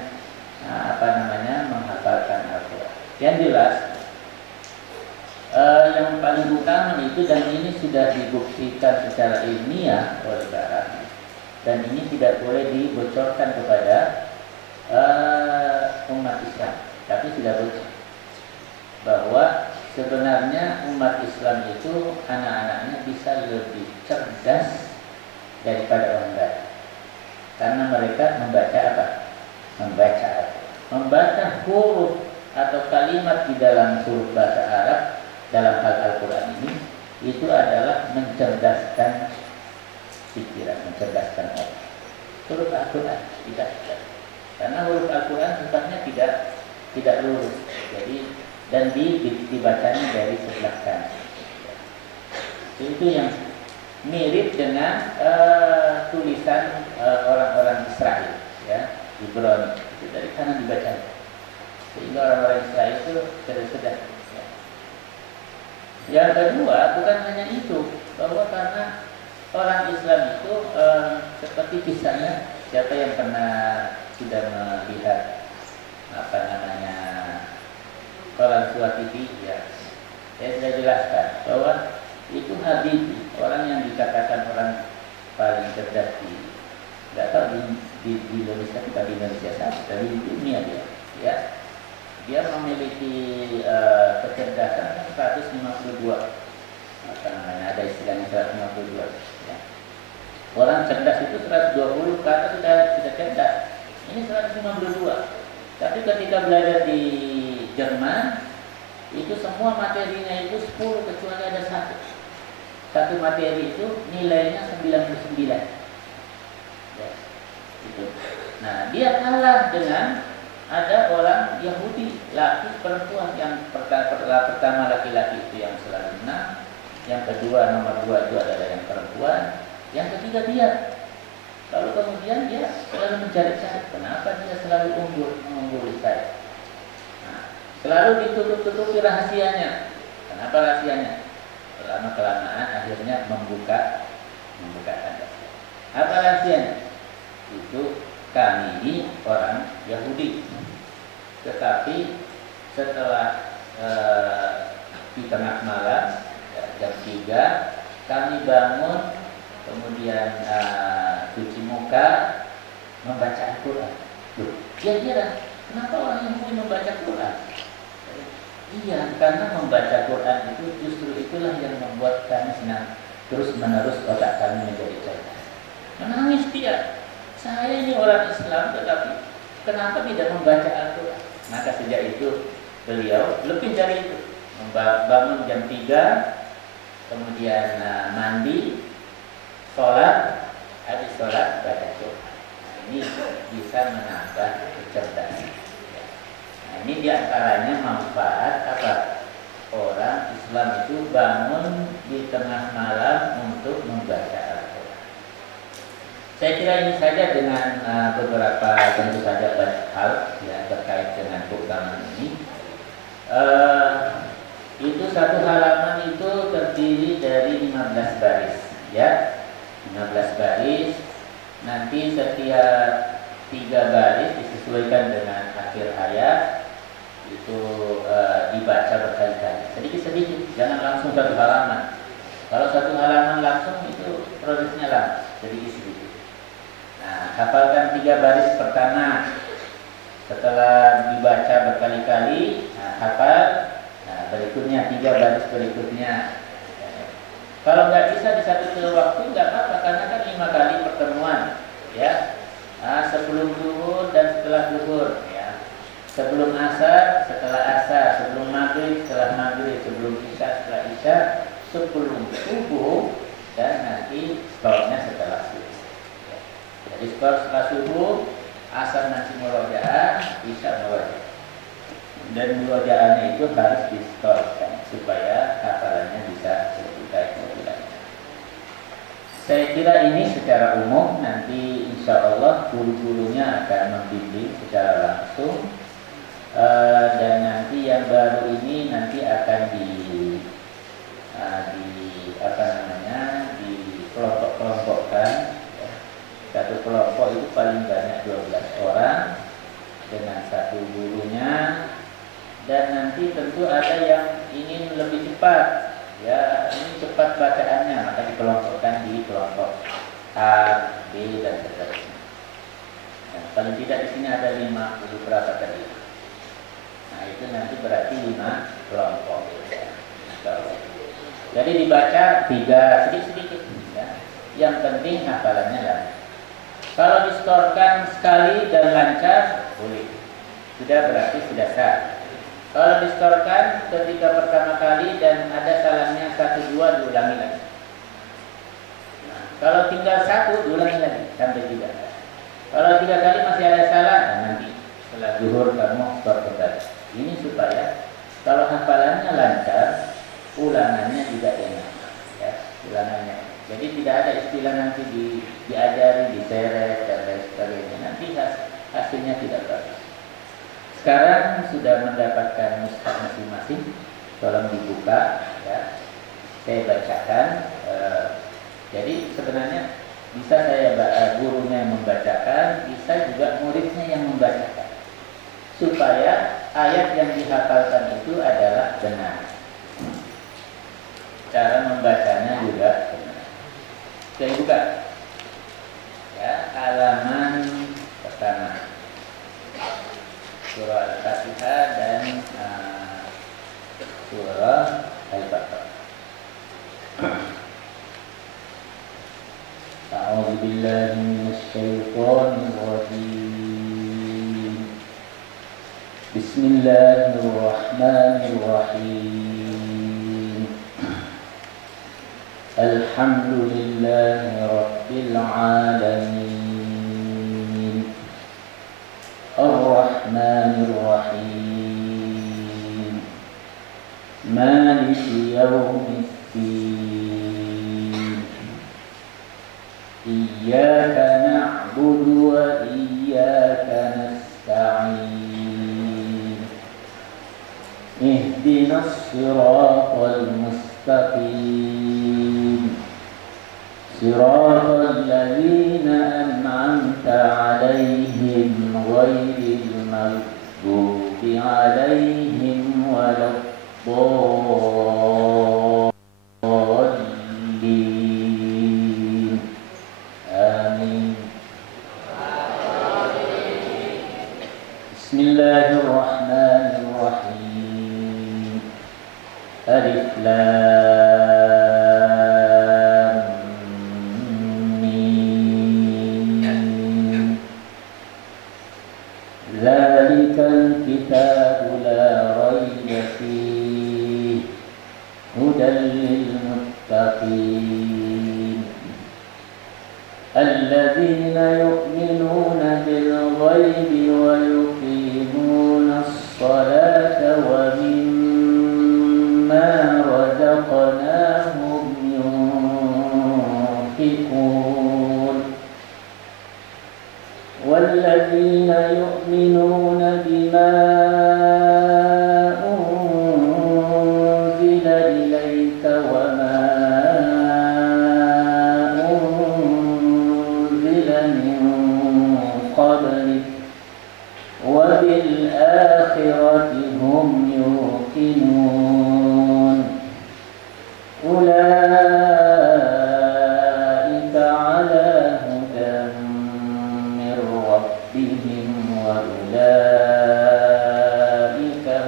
menghafalkan Al-Quran. Yang jelas, yang paling utama itu, dan ini sudah dibuktikan secara ilmiah oleh Barat, dan ini tidak boleh dibocorkan kepada umat Islam, tapi sudah bocor bahwa sebenarnya umat Islam itu anak-anaknya bisa lebih cerdas daripada orang barat, karena mereka membaca apa? Membaca huruf atau kalimat di dalam huruf bahasa Arab dalam hal Al-Quran ini, itu adalah mencerdaskan pikiran, mencerdaskan orang. Huruf Al-Quran tidak, karena huruf Al-Quran sifatnya tidak lurus, jadi dan dibacanya dari sebelah kanan. Itu yang mirip dengan tulisan orang-orang Israel, ya, Ibrani, itu dari kanan dibaca, sehingga orang-orang Israel itu cerdas. Ya. Yang kedua, bukan hanya itu, bahwa karena orang Islam itu seperti kisahnya, siapa yang pernah sudah melihat koran Suat TV, ya, saya sudah jelaskan bahwa itu Habibie, orang yang dikatakan orang paling cerdas tidak tahu di Indonesia, bukan di Indonesia saja, tapi di dunia dia memiliki kecerdasan 152, ada istilahnya 152. Ya. Orang cerdas itu 120 ke atas sudah cerdas. Ini 152. Tapi ketika belajar di Jerman, itu semua materinya itu 10 kecuali ada satu. Satu materi itu nilainya 99. Ya. Itu. Nah, dia kalah dengan ada orang Yahudi, laki perempuan. Yang pertama laki-laki itu yang selalu menang, yang kedua nomor 2 itu adalah yang perempuan, yang ketiga dia. Lalu kemudian dia selalu mencari-cari kenapa dia selalu mengungguli saya. Nah, selalu ditutup-tutupi rahasianya. Apa rahasianya? Lama kelamaan akhirnya membuka tanda. Apa rahasianya? Itu kami ini orang Yahudi, tetapi setelah di tengah malam jam 3 kami bangun, kemudian cuci muka, membaca Al-Quran. Kira-kira kenapa orang Yahudi membaca Quran? Iya, karena membaca Quran itu justru itulah yang membuat kami senang, terus menerus otak kami menjadi cerdas. Menangis dia, saya ini orang Islam, tetapi kenapa tidak membaca Al-Quran? Maka sejak itu beliau lebih dari itu, bangun jam 3, kemudian mandi, sholat, habis sholat baca Quran. Ini bisa menambah kecerdasan. Nah, ini diantaranya manfaat apa? Orang Islam itu bangun di tengah malam untuk membaca Al-Quran. Saya kira ini saja dengan beberapa tentu saja banyak hal ya terkait dengan keutamaan ini. Itu satu halaman itu terdiri dari 15 baris ya. 15 baris. Nanti setiap 3 baris disesuaikan dengan akhir ayat itu dibaca berkali-kali, sedikit-sedikit, jangan langsung satu halaman. Kalau satu halaman langsung itu prosesnya lama, sedikit-sedikit. Nah, hafalkan 3 baris pertama. Setelah dibaca berkali-kali, hafal. Nah, berikutnya 3 baris berikutnya. Kalau nggak bisa di satu waktu nggak apa-apa, karena kan 5 kali pertemuan, ya. Sebelum zuhur dan setelah zuhur, ya. Sebelum asar, setelah asar, sebelum maghrib, setelah maghrib, sebelum isya, setelah isya, sebelum subuh, dan nanti setelahnya setelah subuh. Ya. Jadi setelah subuh, asar nanti murojaah, isya murojaah. Dan murojaahnya itu harus distorkan supaya hafalannya bisa lebih baik. Saya kira ini secara umum, nanti insya Allah guru-gurunya akan membimbing secara langsung, dan nanti yang baru ini nanti akan dikelompok-kelompokkan. Satu kelompok itu paling banyak 12 orang dengan satu gurunya, dan nanti tentu ada yang ingin lebih cepat. Ya, ini cepat bacaannya, maka dikelompokkan di kelompok A, B, dan seterusnya. Nah, paling tidak di sini ada 50 berapa tadi. Nah, itu nanti berarti 5 kelompok. Ya. Jadi dibaca 3 sedikit-sedikit. Ya. Yang penting hafalannya lah. Kalau distorkan sekali dan lancar, boleh. Sudah berarti sudah sah. Kalau distorkan ketika pertama kali dan ada salahnya 1, 2, diulangi lagi. Nah, kalau tinggal 1, diulangi lagi sampai 3. Kalau 3 kali masih ada salah, nah nanti setelah zuhur kamu stor kembali. Ini supaya kalau hafalannya lancar, ulangannya juga enak. Ya, ulangannya. Jadi tidak ada istilah nanti diajari, diseret dan lain sebagainya. Nanti hasilnya tidak bagus. Sekarang sudah mendapatkan mushaf masing-masing, tolong dibuka ya. Saya bacakan. Jadi sebenarnya bisa gurunya yang membacakan, bisa juga muridnya yang membacakan, supaya ayat yang dihafalkan itu adalah benar. Cara membacanya juga benar. Saya buka ya, halaman pertama. Surah Al-Fatihah dan surah Al-Baqarah. A'udzu billahi minasy syaithanir rajim. Bismillahirrahmanirrahim. Alhamdulillahi rabbil alamin. الرحمن الرحيم مالك يوم الدين إياك نعبد وإياك نستعين اهدنا الصراط المستقيم صراط الذين أنعمت عليهم غير المغضوب عليهم ولا الضالين آمين. بسم الله الرحمن الرحيم. ألف لام ميم. ذلك الكتاب لا ريب فيه هدى للمتقين الذين يؤمنون بالغيب ويقيمون الصلاة ومما رزقناهم ينفقون والذين يؤمنون بما أنزل إليك وما أنزل من قبلك وبالآخرة هم يوقنون أولئك على هدى من ربهم وأولئك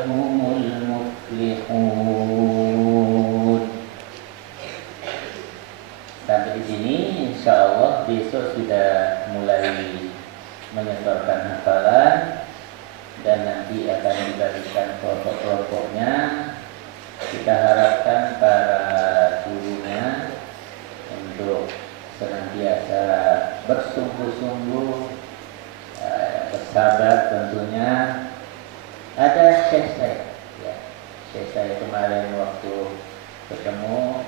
هم المفلحون. Sampai di sini insyaallah besok sudah mulai menyetorkan hafalan dan nanti akan diberikan kelompok-kelompoknya. Kita harapkan para gurunya untuk senantiasa bersungguh-sungguh, bersabar tentunya. Ada syekh saya, ya. Syekh saya kemarin waktu ketemu,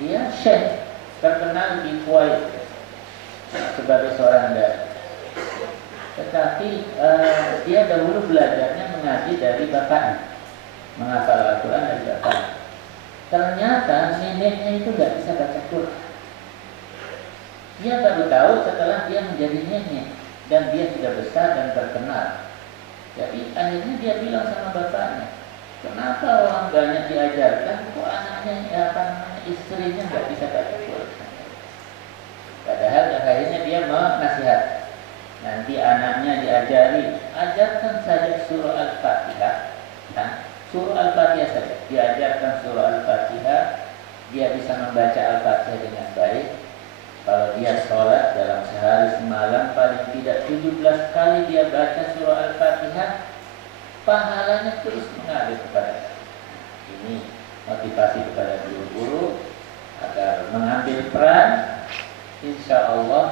dia syekh terkenal di Kuwait sebagai seorang dai. Tetapi dia dahulu belajarnya mengaji dari bapaknya, menghafal Al-Quran dari bapaknya. Ternyata neneknya itu tidak bisa baca Quran. Dia baru tahu setelah dia menjadi nenek dan dia sudah besar dan terkenal. Jadi akhirnya dia bilang sama bapaknya, kenapa orang banyak diajarkan, kok anaknya, istrinya nggak bisa baca Quran? Padahal akhirnya dia menasihat. Nanti anaknya diajari, ajarkan saja surah Al-Fatihah. Surah Al-Fatihah saja, diajarkan surah Al-Fatihah, dia bisa membaca Al-Fatihah dengan baik. Kalau dia sholat dalam sehari semalam paling tidak 17 kali dia baca surah Al-Fatihah, pahalanya terus mengalir kepada kita. Ini motivasi kepada guru-guru agar mengambil peran. Insya Allah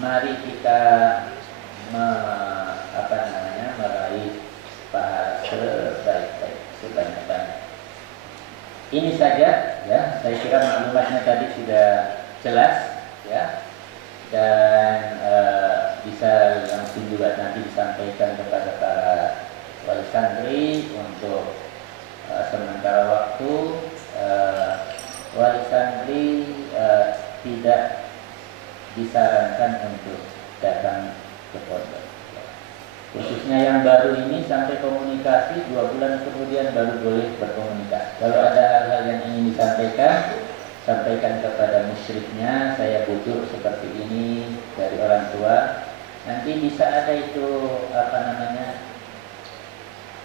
mari kita meraih pahala sebanyak-banyak. Ini saja ya, saya kira maklumatnya tadi sudah jelas ya, dan bisa langsung juga nanti disampaikan kepada para wali santri untuk sementara waktu wali santri tidak disarankan untuk datang ke pondok. Khususnya yang baru ini sampai komunikasi 2 bulan kemudian baru boleh berkomunikasi. Kalau ada hal-hal yang ingin disampaikan, sampaikan kepada musyriknya, saya butuh seperti ini dari orang tua. Nanti bisa ada itu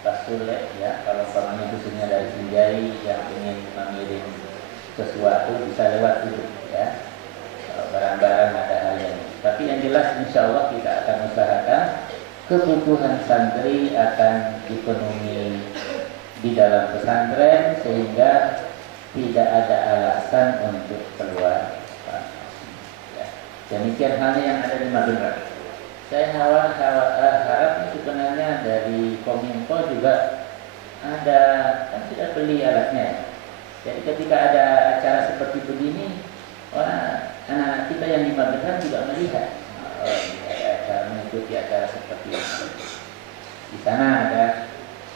Pasule ya, kalau pamannya khususnya dari Sinjai yang ingin mengirim sesuatu bisa lewat itu ya. Barang-barang ada hal yang, tapi yang jelas insya Allah kita akan usahakan kebutuhan santri akan dipenuhi di dalam pesantren sehingga tidak ada alasan untuk keluar. Ya. Demikian halnya yang ada di Madura. Saya harap sebenarnya dari Kominfo juga ada, kan sudah beli alatnya. Jadi ketika ada acara seperti begini, anak kita yang di Madura juga melihat ada acara, mengikuti acara seperti ini. Di sana ada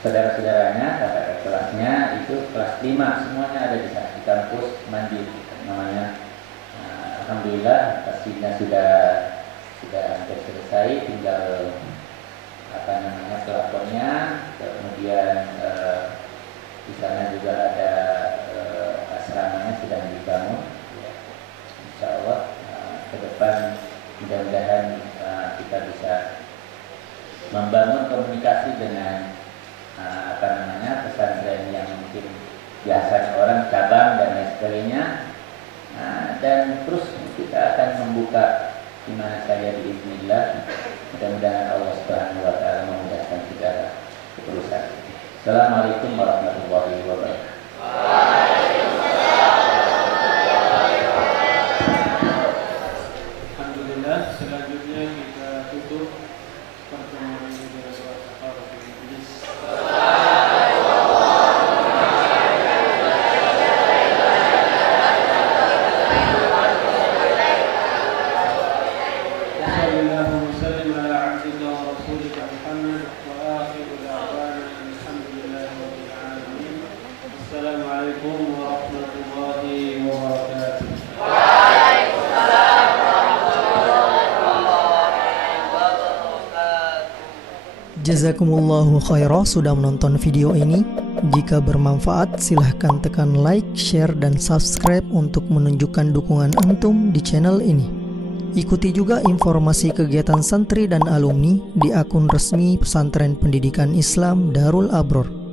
saudara-saudaranya, kakak kelasnya itu kelas 5 semuanya ada di sana, di kampus Mandiri namanya. Alhamdulillah pastinya sudah hampir selesai, tinggal pelafonnya, kemudian di sana juga ada asramanya sedang dibangun. Ya. Insya Allah ke depan mudah-mudahan kita bisa membangun komunikasi dengan pesantren yang mungkin biasa orang cabang dan lain sebagainya, dan terus kita akan membuka di mana saja biiznillah. Mudah-mudahan Allah Subhanahu wa taala memudahkan segala urusan. Assalamualaikum warahmatullahi wabarakatuh. Alhamdulillah, selanjutnya kita tutup pertemuan ini dengan doa kafaratul majlis. Assalamualaikum warahmatullahi wabarakatuh. Jazakumullahu khairah sudah menonton video ini. Jika bermanfaat, silahkan tekan like, share, dan subscribe untuk menunjukkan dukungan antum di channel ini. Ikuti juga informasi kegiatan santri dan alumni di akun resmi Pesantren Pendidikan Islam Darul Abror.